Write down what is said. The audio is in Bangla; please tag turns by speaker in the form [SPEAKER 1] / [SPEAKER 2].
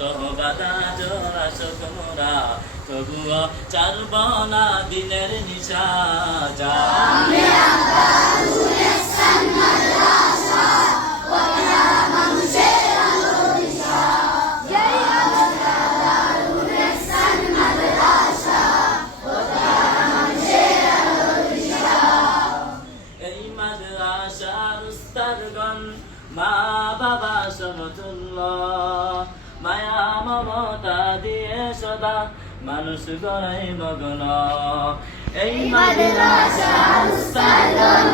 [SPEAKER 1] যত জোড়া সকরা তবুও চারব না দিনের নিশা যা। মাদ্রাসার উস্তাদগণ মা বাবা সমতুল্য। মায়া মমতা দিয়ে সদা মানুষ গড়াই মগ্ন। এই মাদ্রাসা উস্তাদগণ